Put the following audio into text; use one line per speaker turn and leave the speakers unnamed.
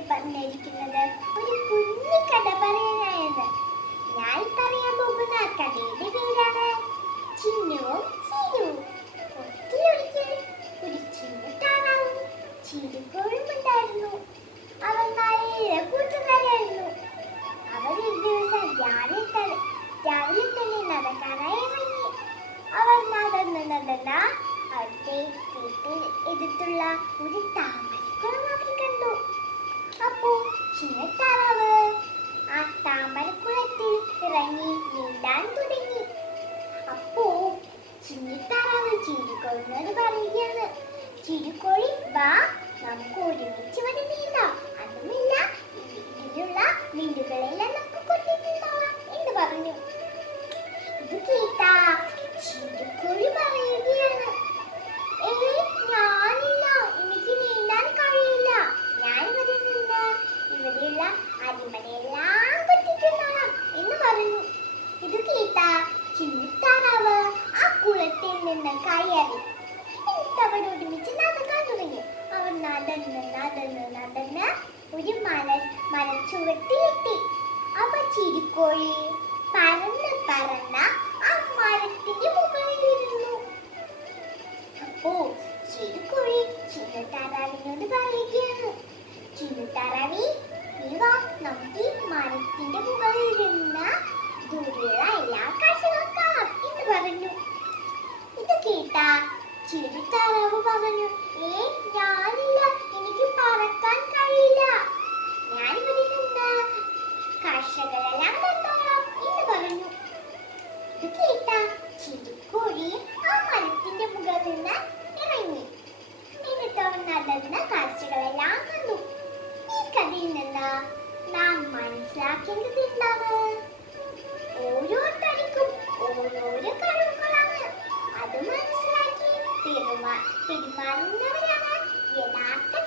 പറഞ്ഞിരിക്കുന്നത് ഒരു കുഞ്ഞു കഥ പറയാനായത്. ഞാൻ പറയാൻ പോകുന്ന കഥയുടെ പേരാണ് ചിന്നുവും ഒത്തിരിയൊരിക്കൽ ഒരു കണ്ടു അപ്പോ ചിന്നത്താറാവ് ആ താമരക്കുളത്തിൽ ഇറങ്ങി നീന്താൻ തുടങ്ങി അപ്പോ ചിന്നിത്താറാവ് ചിരിക്കോളിനോട് പറയുകയാണ് ചിരിക്കോളി വാ നമുക്ക് ഒരുമിച്ച് വരെ നീന്താം നിന്ന് കയറി എന്നിട്ട് അവർ ഒരുമിച്ച് നടക്കാൻ തുടങ്ങി. അവർ നടന്ന് നടന്ന് നടന്ന് ഒരു മല മരച്ചുവട്ടിലെത്തി അപ്പൊ ചിരിക്കോഴി പറന്ന് പറന്ന ആ മരത്തിന്റെ മുകളിലിരുന്നു. അപ്പോ ചിരിക്കോഴി ചിന്നത്താറാവിനോട് പറയുകയാണ് ചിന്നത്താറാവി നീ വാ നമുക്ക് ഈ മരത്തിന്റെ മുകളിലിരുന്ന ദൂരെയുള്ള എല്ലാ കാഴ്ചകളും കാണാം എന്ന് പറഞ്ഞു ഇത് കേട്ടാ ചിരിത്താറാവ് പറഞ്ഞു ഏ ഞാനില്ല. എനിക്ക് പറക്കാൻ കഴിയില്ല. ഞാനിവിടെ നിന്ന് കർഷകരെല്ലാം കണ്ടോളാം എന്ന് പറഞ്ഞു. ഇത് കേട്ട ചിരിക്കോഴി ആ മരത്തിന്റെ മുകളിൽ നിന്ന് ഇറങ്ങി. എന്നിട്ട് അവൻ നടന്ന കാഴ്ചകളെല്ലാം കണ്ടു. ഈ കഥയിൽ നിന്ന് നാം മനസ്സിലാക്കേണ്ടത് എന്താണ് തീരുമാനിക്കുന്നവരാണ് യഥാർത്ഥ